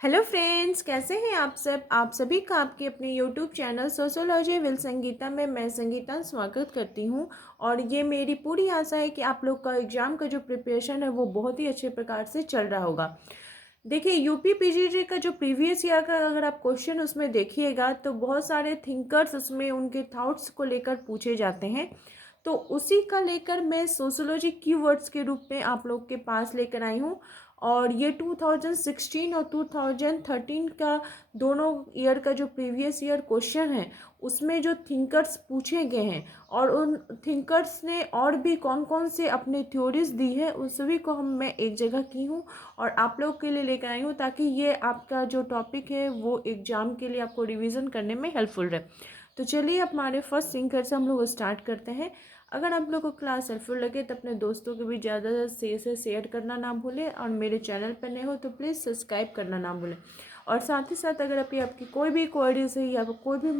Hello friends, कैसे हैं आप सब। आप सभी का आपके अपने YouTube channel sociology with Sangeeta में मैं संगीता स्वागत करती हूं। और ये मेरी पूरी आशा है कि आप लोग का एग्ज़ाम का जो प्रिपरेशन है वो बहुत ही अच्छे प्रकार से चल रहा होगा। देखिए, यूपी पीजीटी का जो प्रीवियस ईयर का अगर आप क्वेश्चन उसमें देखिएगा तो बहुत सारे थिंकर्स उसमें उनके थॉट्स को लेकर पूछे जाते हैं। तो उसी का लेकर मैं सोशियोलॉजी कीवर्ड्स के रूप में आप लोग के पास लेकर आई हूँ। और ये 2016 और 2013 का दोनों ईयर का जो प्रीवियस ईयर क्वेश्चन है उसमें जो थिंकर्स पूछे गए हैं और उन थिंकर्स ने और भी कौन कौन से अपने थ्योरीज दी है उन सभी को मैं एक जगह की हूँ और आप लोग के लिए लेकर आई हूँ, ताकि ये आपका जो टॉपिक है वो एग्ज़ाम के लिए आपको रिवीजन करने में हेल्पफुल रहे। तो चलिए अब हमारे फर्स्ट थिंकर से हम लोग स्टार्ट करते हैं। अगर आप लोग को क्लास हेल्पफुल लगे तो अपने दोस्तों के भी ज़्यादा से शेयर करना ना भूलें और मेरे चैनल पर नए हो तो प्लीज़ सब्सक्राइब करना ना भूलें। और साथ ही साथ अगर आपकी कोई भी क्वेरीज है या कोई भी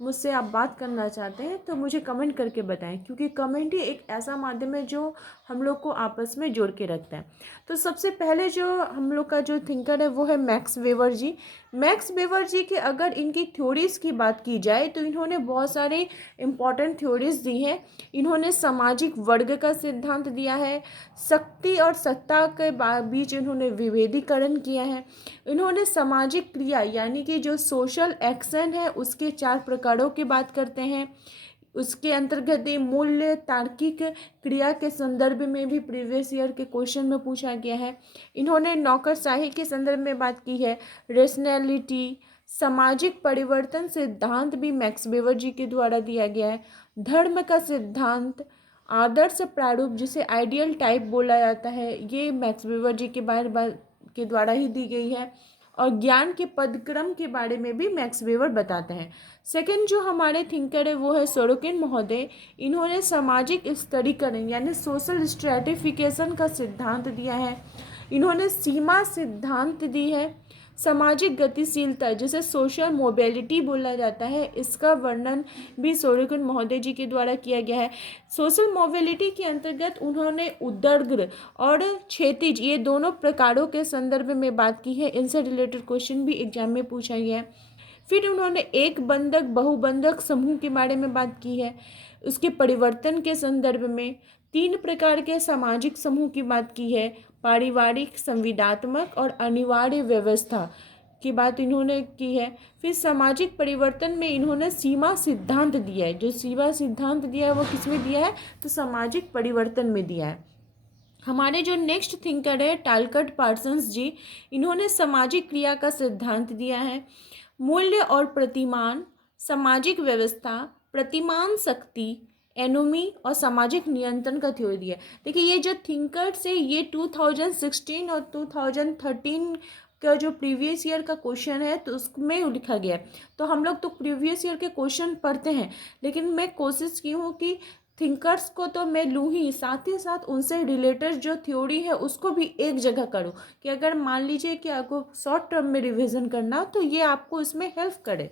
मुझसे आप बात करना चाहते हैं तो मुझे कमेंट करके बताएं, क्योंकि कमेंट ही एक ऐसा माध्यम है जो हम लोग को आपस में जोड़ के रखता है। तो सबसे पहले जो हम लोग का जो थिंकर है वो है मैक्स वेबर जी। मैक्स वेबर जी के अगर इनकी थ्योरीज़ की बात की जाए तो इन्होंने बहुत सारे इम्पॉर्टेंट थ्योरीज़ दी हैं। इन्होंने सामाजिक वर्ग का सिद्धांत दिया है, शक्ति और सत्ता के बीच इन्होंने विभेदीकरण किया है। इन्होंने सामाजिक क्रिया यानी कि जो सोशल एक्शन है उसके 4 प्रकारों की बात करते हैं। उसके अंतर्गत ये मूल्य तार्किक क्रिया के संदर्भ में भी प्रीवियस ईयर के क्वेश्चन में पूछा गया है। इन्होंने नौकरशाही के संदर्भ में बात की है। रेशनैलिटी, सामाजिक परिवर्तन सिद्धांत भी मैक्स वेबर जी के द्वारा दिया गया है। धर्म का सिद्धांत, आदर्श प्रारूप जिसे आइडियल टाइप बोला जाता है, ये मैक्स वेबर जी के द्वारा ही दी गई है। और ज्ञान के पदक्रम के बारे में भी मैक्स वेबर बताते हैं। सेकंड जो हमारे थिंकर है वो है सोरोकिन महोदय। इन्होंने सामाजिक स्तरीकरण यानी सोशल स्ट्रेटिफिकेशन का सिद्धांत दिया है। इन्होंने सीमा सिद्धांत दी है। सामाजिक गतिशीलता जिसे सोशल मोबिलिटी बोला जाता है, इसका वर्णन भी सोरोकिन महोदय जी के द्वारा किया गया है। सोशल मोबिलिटी के अंतर्गत उन्होंने ऊर्ध्वाधर और क्षैतिज ये दोनों प्रकारों के संदर्भ में बात की है। इनसे रिलेटेड क्वेश्चन भी एग्जाम में पूछा गया है। फिर उन्होंने एक बंधक बहुबंधक समूह के बारे में बात की है। उसके परिवर्तन के संदर्भ में 3 प्रकार के सामाजिक समूह की बात की है। पारिवारिक, संविदात्मक और अनिवार्य व्यवस्था की बात इन्होंने की है। फिर सामाजिक परिवर्तन में इन्होंने सीमा सिद्धांत दिया है। जो सीमा सिद्धांत दिया है वो किसमें दिया है, तो सामाजिक परिवर्तन में दिया है। हमारे जो नेक्स्ट थिंकर है टालकट पार्सन्स जी, इन्होंने सामाजिक क्रिया का सिद्धांत दिया है। मूल्य और प्रतिमान, सामाजिक व्यवस्था, प्रतिमान शक्ति, एनोमी और सामाजिक नियंत्रण का थ्योरी दिया है। देखिए, ये जो थिंकर्स है ये 2016 और 2013 का जो प्रीवियस ईयर का क्वेश्चन है तो उसमें लिखा गया है। तो हम लोग तो प्रीवियस ईयर के क्वेश्चन पढ़ते हैं, लेकिन मैं कोशिश की हूँ कि थिंकर्स को तो मैं लूँ ही, साथ ही साथ उनसे रिलेटेड जो थ्योरी है उसको भी एक जगह करूँ, कि अगर मान लीजिए कि आपको शॉर्ट टर्म में रिवीजन करना हो तो ये आपको इसमें हेल्प करे।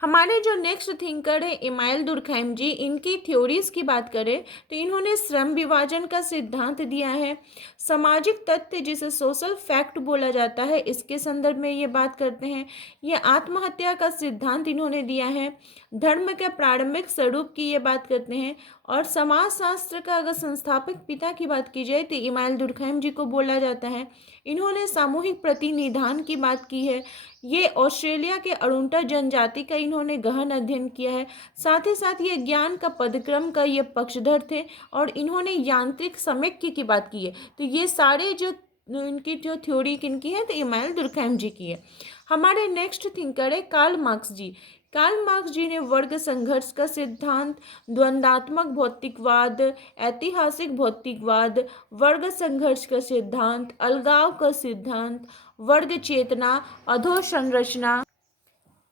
हमारे जो नेक्स्ट थिंकर है इमाइल दुर्खैम जी, इनकी थ्योरीज की बात करें तो इन्होंने श्रम विभाजन का सिद्धांत दिया है। सामाजिक तथ्य जिसे सोशल फैक्ट बोला जाता है, इसके संदर्भ में ये बात करते हैं। ये आत्महत्या का सिद्धांत इन्होंने दिया है। धर्म के प्रारंभिक स्वरूप की ये बात करते हैं। और समाजशास्त्र का अगर संस्थापक पिता की बात की जाए तो इमाइल दुर्खैम जी को बोला जाता है। इन्होंने सामूहिक प्रतिनिधान की बात की है। ये ऑस्ट्रेलिया के अरुंटा जनजाति का इन्होंने गहन अध्ययन किया है। साथ ही साथ ये ज्ञान का पदक्रम का ये पक्षधर थे और इन्होंने यांत्रिक समेक्य की बात की है। तो ये सारे जो इनकी जो थ्योरी किनकी है, तो इमाइल दुर्खैम जी की है। हमारे नेक्स्ट थिंकर है कार्ल मार्क्स जी। कार्ल मार्क्स जी ने वर्ग संघर्ष का सिद्धांत, द्वंद्वात्मक भौतिकवाद, ऐतिहासिक भौतिकवाद, वर्ग संघर्ष का सिद्धांत, अलगाव का सिद्धांत, वर्ग चेतना, अधोसंरचना,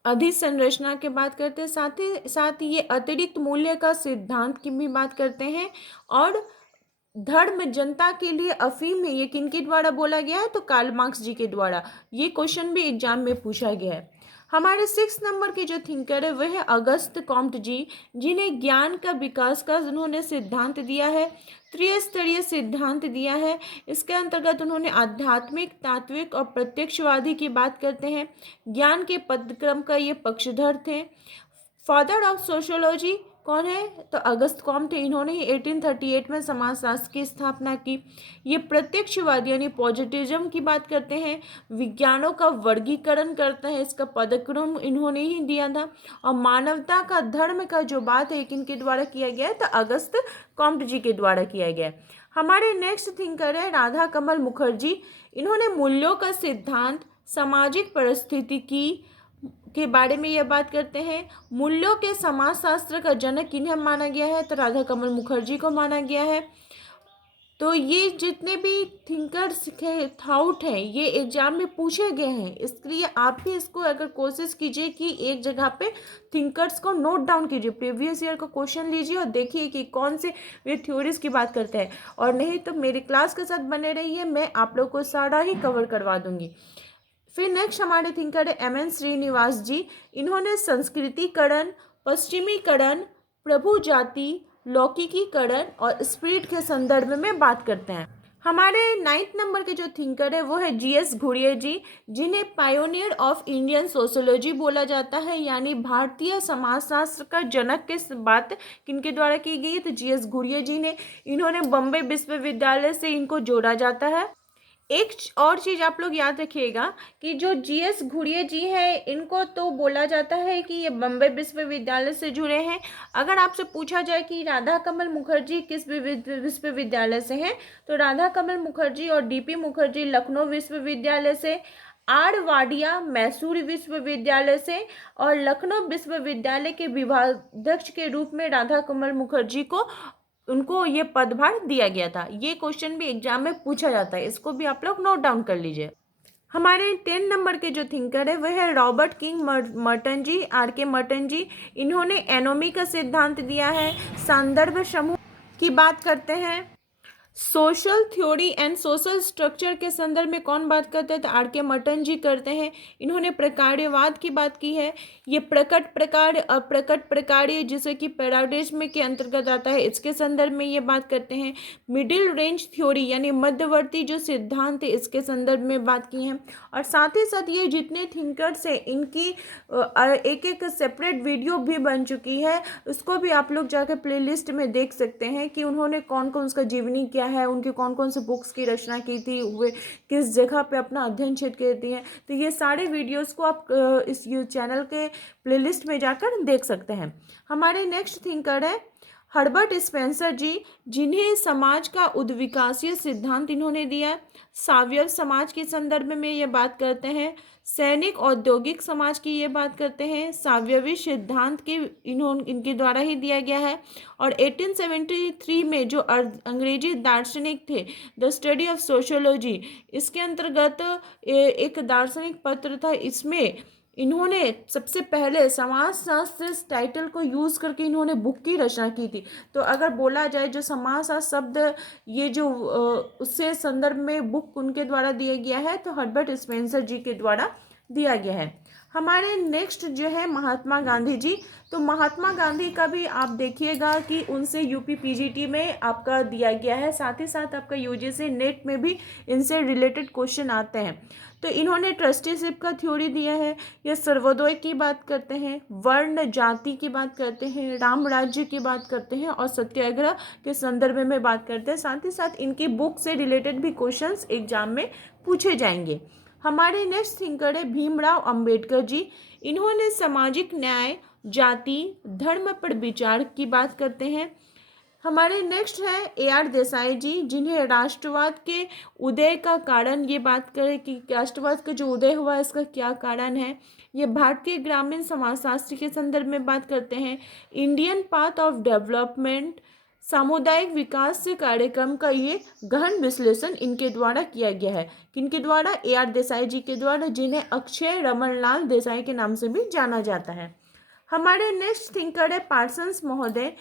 अधिसंरचना की बात करते हैं। साथ ही साथ ये अतिरिक्त मूल्य का सिद्धांत की भी बात करते हैं। और धर्म जनता के लिए अफीम है, ये किनके द्वारा बोला गया है, तो कार्ल मार्क्स जी के द्वारा। ये क्वेश्चन भी एग्जाम में पूछा गया है। हमारे 6 नंबर के जो थिंकर है वह है अगस्त कॉम्ट जी, जिन्हें ज्ञान का विकास का उन्होंने सिद्धांत दिया है, त्रिस्तरीय सिद्धांत दिया है। इसके अंतर्गत उन्होंने आध्यात्मिक, तात्विक और प्रत्यक्षवादी की बात करते हैं। ज्ञान के पदक्रम का ये पक्षधर थे। फादर ऑफ सोशियोलॉजी कौन है? तो अगस्त कॉम्ट थे। इन्होंने ही 1838 में समाजशास्त्र की स्थापना की। ये प्रत्यक्षवादी यानी पॉजिटिज्म की बात करते हैं, विज्ञानों का वर्गीकरण करते हैं, इसका पदक्रम इन्होंने ही दिया था। और मानवता का धर्म का जो बात है किनके द्वारा किया गया है? तो अगस्त कॉम्ट जी के द्वारा किया गया है। हमारे नेक्स्ट थिंकर है राधा कमल मुखर्जी। इन्होंने मूल्यों का सिद्धांत, सामाजिक परिस्थितिकी के बारे में यह बात करते हैं। मूल्यों के समाजशास्त्र का जनक किन्हें माना गया है? तो राधा कमल मुखर्जी को माना गया है। तो ये जितने भी थिंकर्स के थाउट हैं ये एग्जाम में पूछे गए हैं, इसलिए आप भी इसको अगर कोशिश कीजिए कि एक जगह पे थिंकर्स को नोट डाउन कीजिए, प्रीवियस ईयर का क्वेश्चन लीजिए और देखिए कि कौन से वे थ्योरीज की बात करते हैं। और नहीं तो मेरी क्लास के साथ बने रहिए, मैं आप लोग को सारा ही कवर करवा दूंगी। फिर नेक्स्ट हमारे थिंकर है एम एन श्रीनिवास जी। इन्होंने संस्कृतिकरण, पश्चिमीकरण, प्रभु जाति, लौकिकीकरण और स्पिरिट के संदर्भ में बात करते हैं। हमारे 9th नंबर के जो थिंकर है वो है जी.एस. घुरिये जी, जिन्हें पायोनियर ऑफ इंडियन सोशियोलॉजी बोला जाता है, यानी भारतीय समाजशास्त्र का जनक के बात किनके द्वारा की गई है? तो जी.एस. घुरिये जी ने। इन्होंने बम्बई विश्वविद्यालय से इनको जोड़ा जाता है। एक और चीज़ आप लोग याद रखिएगा कि जो जी.एस. घुरिये जी है इनको तो बोला जाता है कि ये बम्बई विश्वविद्यालय से जुड़े हैं। अगर आपसे पूछा जाए कि राधा कमल मुखर्जी किस विश्वविद्यालय से हैं, तो राधा कमल मुखर्जी और डी.पी. मुखर्जी लखनऊ विश्वविद्यालय से, आर वाडिया मैसूर विश्वविद्यालय से और लखनऊ विश्वविद्यालय के विभागाध्यक्ष के रूप में राधा कमल मुखर्जी को उनको ये पदभार दिया गया था। ये क्वेश्चन भी एग्जाम में पूछा जाता है, इसको भी आप लोग नोट डाउन कर लीजिए। हमारे 10 नंबर के जो थिंकर है वह है Robert King Merton ji, R K Merton ji. इन्होंने एनोमी का सिद्धांत दिया है, संदर्भ समूह की बात करते हैं। Social theory and social structure के संदर्भ में कौन बात करते हैं? तो आर के मर्टन जी करते हैं। इन्होंने प्रकार्यवाद की बात की है। ये प्रकट प्रकार, अप्रकट प्रकार्य जिसे कि पैराडिज्म के अंतर्गत आता है, इसके संदर्भ में ये बात करते हैं। मिडिल रेंज थ्योरी यानी मध्यवर्ती जो सिद्धांत है इसके संदर्भ में बात की है। और साथ ही साथ ये जितने थिंकर्स हैं इनकी एक एक सेपरेट वीडियो भी बन चुकी है, उसको भी आप लोग जाकर प्लेलिस्ट में देख सकते हैं कि उन्होंने कौन कौन सा जीवनी क्या है, उनकी कौन कौन से बुक्स की रचना की थी, वे किस जगह पे अपना अध्ययन क्षेत्र करती हैं। तो ये सारे वीडियोस को आप इस चैनल के प्लेलिस्ट में जाकर देख सकते हैं। हमारे नेक्स्ट थिंकर है हर्बर्ट स्पेंसर जी, जिन्हें समाज का उद्विकासीय सिद्धांत इन्होंने दिया। सावयव समाज के संदर्भ में ये बात करते हैं। सैनिक औद्योगिक समाज की ये बात करते हैं। सावयवी सिद्धांत के इनके द्वारा ही दिया गया है। और 1873 में जो अंग्रेजी दार्शनिक थे, द स्टडी ऑफ सोशियोलॉजी, इसके अंतर्गत एक दार्शनिक पत्र था, इसमें इन्होंने सबसे पहले समाजशास्त्र इस टाइटल को यूज़ करके इन्होंने बुक की रचना की थी। तो अगर बोला जाए जो समाजशास्त्र शब्द ये जो उससे संदर्भ में बुक उनके द्वारा दिया गया है, तो हर्बर्ट स्पेंसर जी के द्वारा दिया गया है। हमारे नेक्स्ट जो है महात्मा गांधी जी। तो महात्मा गांधी का भी आप देखिएगा कि उनसे यूपी पीजीटी में आपका दिया गया है, साथ ही साथ आपका यूजीसी नेट में भी इनसे रिलेटेड क्वेश्चन आते हैं। तो इन्होंने ट्रस्टीशिप का थ्योरी दिया है, ये सर्वोदय की बात करते हैं, वर्ण जाति की बात करते हैं, राम राज्य की बात करते हैं और सत्याग्रह के संदर्भ में बात करते हैं। साथ ही साथ इनकी बुक से रिलेटेड भी क्वेश्चंस एग्जाम में पूछे जाएंगे। हमारे नेक्स्ट थिंकर है भीमराव अंबेडकर जी। इन्होंने सामाजिक न्याय, जाति, धर्म पर विचार की बात करते हैं। हमारे नेक्स्ट है ए.आर. देसाई जी, जिन्हें राष्ट्रवाद के उदय का कारण ये बात करें कि राष्ट्रवाद का जो उदय हुआ इसका क्या कारण है। ये भारतीय ग्रामीण समाजशास्त्र के संदर्भ में बात करते हैं। इंडियन पाथ ऑफ डेवलपमेंट, सामुदायिक विकास से कार्यक्रम का ये गहन विश्लेषण इनके द्वारा किया गया है। किनके द्वारा? ए.आर. देसाई जी के द्वारा, जिन्हें अक्षय रमनलाल देसाई के नाम से भी जाना जाता है। हमारे नेक्स्ट थिंकर है पार्सन्स महोदय।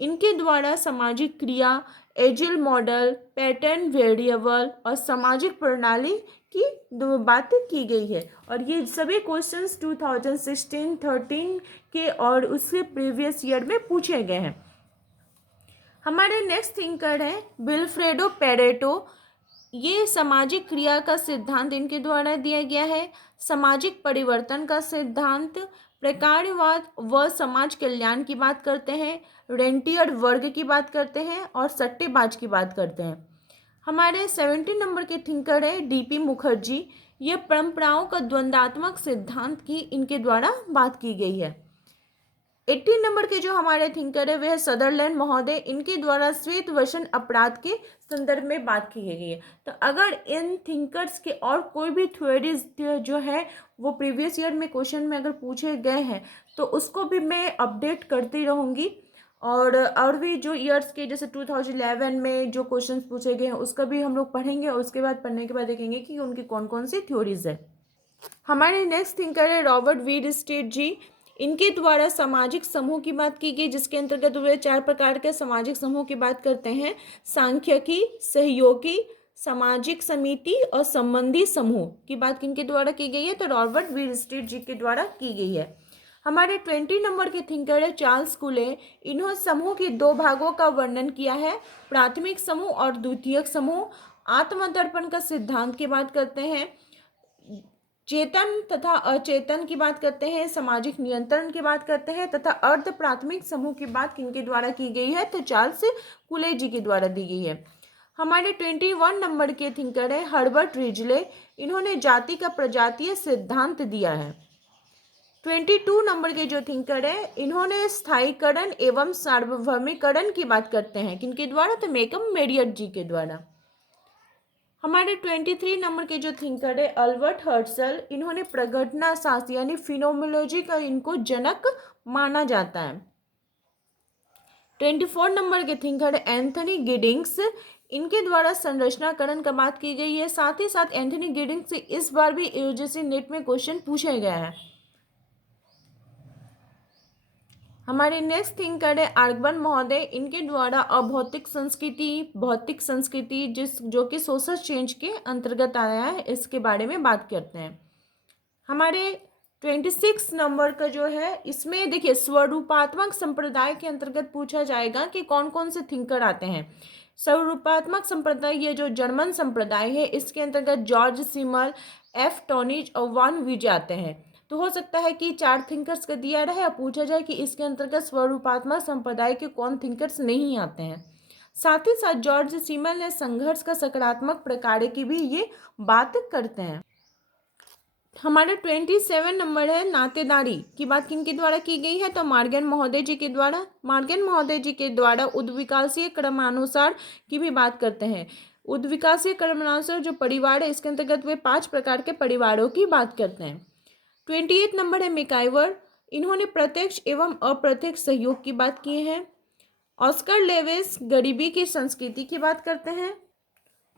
इनके द्वारा सामाजिक क्रिया, एजिल मॉडल, पैटर्न वेरिएबल और सामाजिक प्रणाली की दो बातें की गई है। और ये सभी क्वेश्चंस 2016-13 के और उसके प्रीवियस ईयर में पूछे गए हैं। हमारे नेक्स्ट थिंकर हैं विल्फ्रेडो पेरेटो। ये सामाजिक क्रिया का सिद्धांत इनके द्वारा दिया गया है। सामाजिक परिवर्तन का सिद्धांत, प्रकारवाद व समाज कल्याण की बात करते हैं, रेंटियर वर्ग की बात करते हैं और सट्टेबाज की बात करते हैं। हमारे 70 नंबर के थिंकर है डीपी मुखर्जी। ये परंपराओं का द्वंद्वात्मक सिद्धांत की इनके द्वारा बात की गई है। 18 नंबर के जो हमारे थिंकर है वह सदरलैंड महोदय, इनके द्वारा श्वेत वसन अपराध के संदर्भ में बात की गई है। तो अगर इन थिंकर्स के और कोई भी थ्योरीज जो है वो प्रीवियस ईयर में क्वेश्चन में अगर पूछे गए हैं तो उसको भी मैं अपडेट करती रहूँगी। और भी जो ईयर्स के जैसे 2011 में जो क्वेश्चंस पूछे गए हैं उसका भी हम लोग पढ़ेंगे और उसके बाद पढ़ने के बाद देखेंगे कि उनकी कौन कौन सी थ्योरीज है। हमारे नेक्स्ट थिंकर है रॉबर्ट वीड स्टेट जी। इनके द्वारा सामाजिक समूह की बात की गई, जिसके अंतर्गत वे 4 प्रकार के सामाजिक समूह की बात करते हैं। सांख्यिकी, सहयोगी, सामाजिक समिति और संबंधी समूह की बात किनके द्वारा की गई है? तो रॉबर्ट वीड स्टेट जी के द्वारा की गई है। हमारे 20 नंबर के थिंकर है चार्ल्स कुले। इन्होंने समूह के 2 भागों का वर्णन किया है, प्राथमिक समूह और द्वितीयक समूह। आत्मदर्पण का सिद्धांत की बात करते हैं, चेतन तथा अचेतन की बात करते हैं, सामाजिक नियंत्रण की बात करते हैं तथा अर्ध प्राथमिक समूह की बात किनके द्वारा की गई है? तो चार्ल्स कुले जी के द्वारा दी गई है। हमारे 21 नंबर के थिंकर है हर्बर्ट रिजले। इन्होंने जाति का प्रजातीय सिद्धांत दिया है। 22 नंबर के जो थिंकर है इन्होंने स्थायीकरण एवं सार्वभौमिकरण की बात करते हैं, किनके द्वारा? तो मेकम मेरियट जी के द्वारा। हमारे 23 नंबर के जो थिंकर है अल्बर्ट हर्ट्जल। इन्होंने प्रघटना शास्त्र यानी फिनोमेनोलॉजी का इनको जनक माना जाता है। 24 नंबर के थिंकर है एंथनी गिडिंग्स। इनके द्वारा संरचनाकरण का बात की गई है। साथ ही साथ एंथनी गिडिंग्स से इस बार भी यूजीसी नेट में क्वेश्चन पूछे गए हैं। हमारे नेक्स्ट थिंकर है आर्गबन महोदय। इनके द्वारा अभौतिक संस्कृति, भौतिक संस्कृति जो कि सोशल चेंज के अंतर्गत आया है, इसके बारे में बात करते हैं। हमारे 26 नंबर का जो है इसमें देखिए स्वरूपात्मक संप्रदाय के अंतर्गत पूछा जाएगा कि कौन कौन से थिंकर आते हैं। स्वरूपात्मक संप्रदाय ये जो जर्मन संप्रदाय है इसके अंतर्गत जॉर्ज सिमल, एफ टॉनिज और वान विजे आते हैं। तो हो सकता है कि 4 थिंकर्स का दिया रहे और पूछा जाए कि इसके अंतर्गत स्वरूपात्मक संप्रदाय के कौन थिंकर्स नहीं आते हैं। साथ ही साथ जॉर्ज सिमल ने संघर्ष का सकारात्मक प्रकार की भी ये बात करते हैं। हमारे 27 नंबर है नातेदारी की बात किनके द्वारा की गई है? तो मॉर्गन महोदय जी के द्वारा। मॉर्गन महोदय जी के द्वारा उद्विकासीय क्रमानुसार की भी बात करते हैं। उद्विकासीय क्रमानुसार जो परिवार है इसके अंतर्गत वे 5 प्रकार के परिवारों की बात करते हैं। 28 नंबर है मिकाइवर। इन्होंने प्रत्यक्ष एवं अप्रत्यक्ष सहयोग की बात की है। ऑस्कर लेविस गरीबी की संस्कृति की बात करते हैं।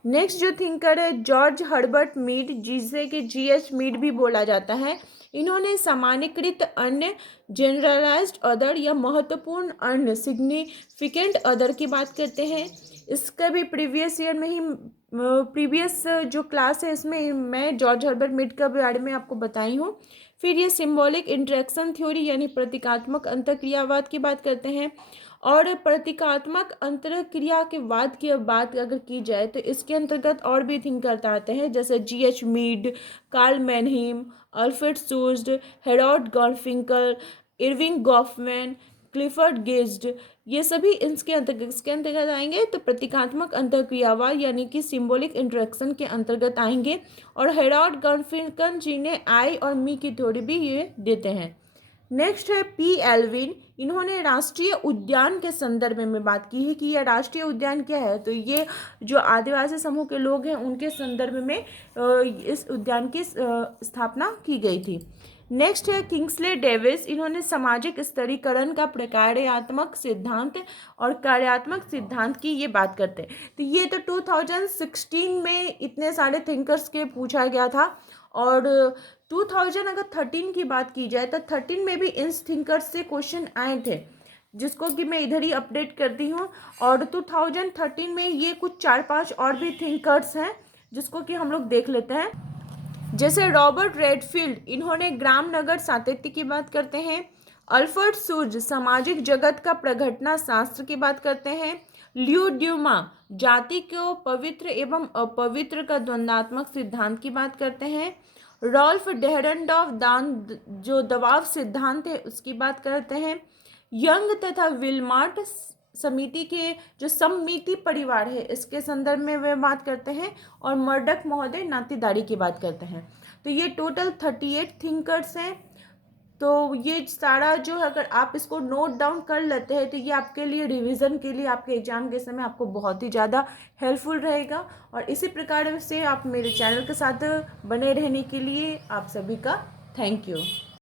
नेक्स्ट जो थिंकर है जॉर्ज हर्बर्ट मीड, जिसे कि जीएच मीड भी बोला जाता है। इन्होंने सामान्यकृत अन्य, जनरलाइज्ड अदर या महत्वपूर्ण अन्य, सिग्निफिकेंट अदर की बात करते हैं। इसका भी प्रीवियस ईयर में ही प्रीवियस जो क्लास है इसमें मैं जॉर्ज हर्बर्ट मीड के बारे में आपको बताई हूँ। फिर ये सिंबॉलिक इंटरेक्शन थ्योरी यानी प्रतीकात्मक अंतःक्रियावाद की बात करते हैं। और प्रतीकात्मक अंतःक्रिया के वाद की बात अगर की जाए तो इसके अंतर्गत और भी थिंकर आते हैं जैसे G H Mead, Karl Mannheim, Alfred Schutz, Harold Garfinkel, Erving Goffman, Clifford गेज्ड, ये सभी इसके अंतर्गत आएंगे। तो प्रतीकात्मक अंतःक्रियावाद यानी कि सिंबॉलिक इंटरेक्शन के अंतर्गत आएंगे। और हेरोल्ड गार्फिंकल जी ने आई और मी की थ्योरी भी ये देते हैं। नेक्स्ट है पी एल्विन। इन्होंने राष्ट्रीय उद्यान के संदर्भ में बात की है कि यह राष्ट्रीय उद्यान क्या है। तो ये जो आदिवासी समूह के लोग हैं उनके संदर्भ में इस उद्यान की स्थापना की गई थी। नेक्स्ट है किंग्सले डेविस। इन्होंने सामाजिक स्तरीकरण का प्रकार्यात्मक सिद्धांत और कार्यात्मक सिद्धांत की ये बात करते हैं। तो ये तो 2016 में इतने सारे थिंकर्स के पूछा गया था। और 2013 की बात की जाए तो 13 में भी इन थिंकर्स से क्वेश्चन आए थे। जिसको कि मैं इधर ही अपडेट करती हूँ। और 2013 में ये कुछ 4-5 और भी थिंकर्स हैं जिसको कि हम लोग देख लेते हैं। जैसे रॉबर्ट रेडफील्ड, इन्होंने ग्राम नगर सातत्य की बात करते हैं। अल्फ्रेड सूज सामाजिक जगत का प्रघटना शास्त्र की बात करते हैं। ल्यू ड्यूमा जाति को पवित्र एवं अपवित्र का द्वंद्वात्मक सिद्धांत की बात करते हैं। रॉल्फ डेहरनडॉफ दान जो दबाव सिद्धांत है उसकी बात करते हैं। यंग तथा विलमार्ट समिति के जो सममिति परिवार है इसके संदर्भ में वे बात करते हैं। और मर्डक महोदय नातेदारी की बात करते हैं। तो ये टोटल 38 थिंकर्स हैं। तो ये सारा जो है अगर आप इसको नोट डाउन कर लेते हैं तो ये आपके लिए रिवीजन के लिए आपके एग्जाम के समय आपको बहुत ही ज़्यादा हेल्पफुल रहेगा। और इसी प्रकार से आप मेरे चैनल के साथ बने रहने के लिए आप सभी का थैंक यू।